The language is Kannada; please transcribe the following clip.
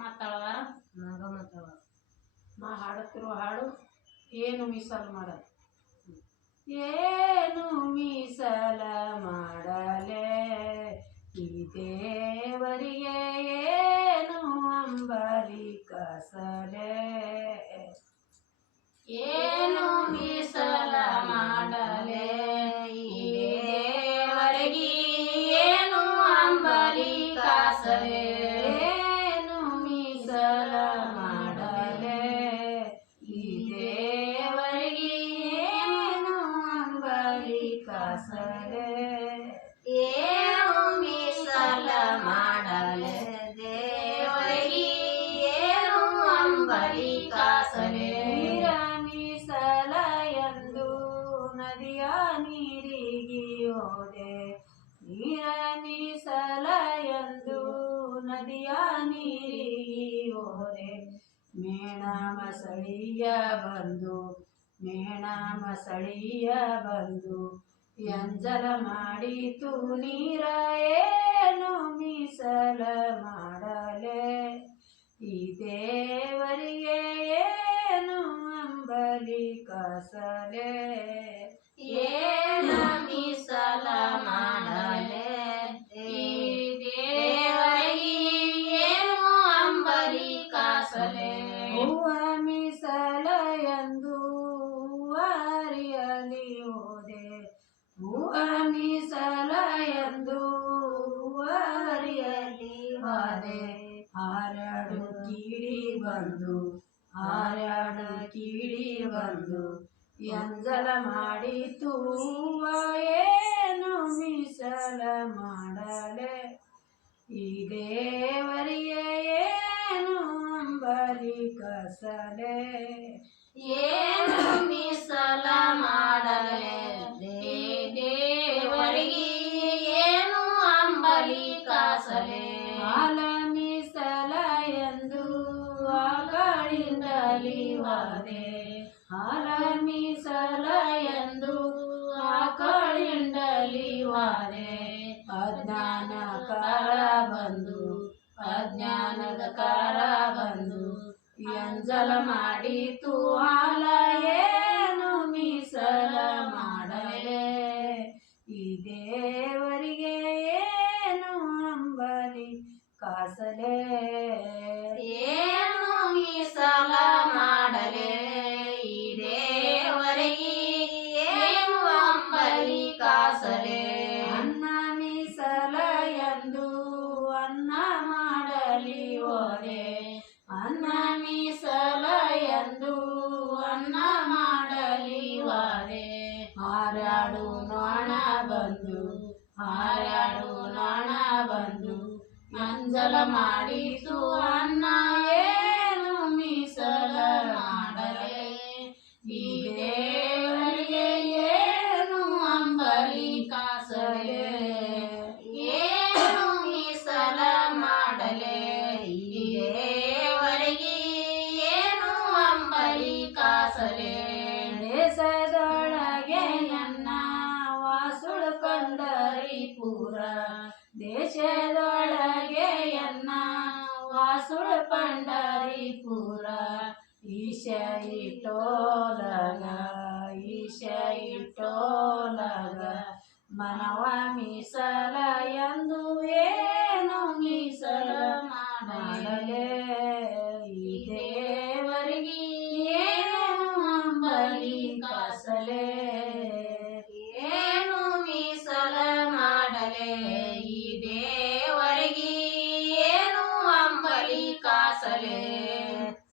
ಮಾತಾಡವ ನಾಗ ಮಾತಾಳ ನಾ ಹಾಡುತ್ತಿರುವ ಹಾಡು ಏನು ಮೀಸಲು ಮಾಡ ಏನು ಮೀಸಲ ಮಾಡಲೆ? ಈ ದೇವರಿಗೆ ಏನು ಅಂಬಲಿ ಕಸಲೆ? ಏನು ಮೀಸಲ ಮಾಡಲೆ ದೇವರಿಗೆ ಏನು ಅಂಬಲಿ ನದಿಯ ನೀರಿಗೆ ಹೋದೆ. ನೀರ ಮೀಸಲ ನದಿಯ ನೀರಿಗೆ ಹೋದೆ. ಮೇಣ ಮಸಳಿಯ ಬಂದು ಮೇಣ ಮಸಳಿಯ ಬಂದು ಎಂಜಲ ಮಾಡಿತು ನೀರ ಏನು ಮೀಸಲ ಮಾಡಲೆ? ಈ ದೇವರಿಗೆ ಏನು ಅಂಬಲಿ ಕಸಲೆ? ಏನು ಮೀಸಲ ಮಾಡಲೆ ಹೋದೆ ಹಾರಾಡು ಕೀಡಿ ಬಂದು, ಹಾರಾಡು ಕೀಡಿ ಬಂದು, ಎಂಜಲ ಮಾಡಿತು ತುಂಬ ಏನು ಮೀಸಲ ಮಾಡಲೆ. ಈ ದೇವರಿಗೆ ಏನು ಅಂಬಲಿ ಕಸಲೆ. ಏನು ಆಕಳಿಂದಲಿ ವಾದೆ ಹಾಲ ಮೀಸಲ ಎಂದು ಆಕಳಿಂಡಲಿ ವಾರೆ ಅಜ್ಞಾನ ಕಾರ ಬಂದು, ಅಜ್ಞಾನದ ಕಾರ ಬಂದು, ಎಂಜಲ ಮಾಡಿತು ಹಾಲ ಏನು ಮೀಸಲ ಮಾಡಲೆ. ಈ ದೇವರಿಗೆ ಏನು ಅಂಬಲಿ, ಕಾಸಲೆ ಅನ್ನ ಮೀಸಲ ಎಂದು ಅನ್ನ ಮಾಡಲಿ ವಾರೇ ಹಾರಾಡು ನೋಣ ಬಂದು, ಹಾರಾಡು ನೋಣ ಬಂದು ಮಂಜಲ ಮಾಡಿತು ಅನ್ನ ಏನು ಪಂಡರಿಪುರ ಈಶ ಇಟ್ಟೋಲಗ ಈಶ ಇಟ್ಟೋಲಗ ಮನವ ಮೀಸಲ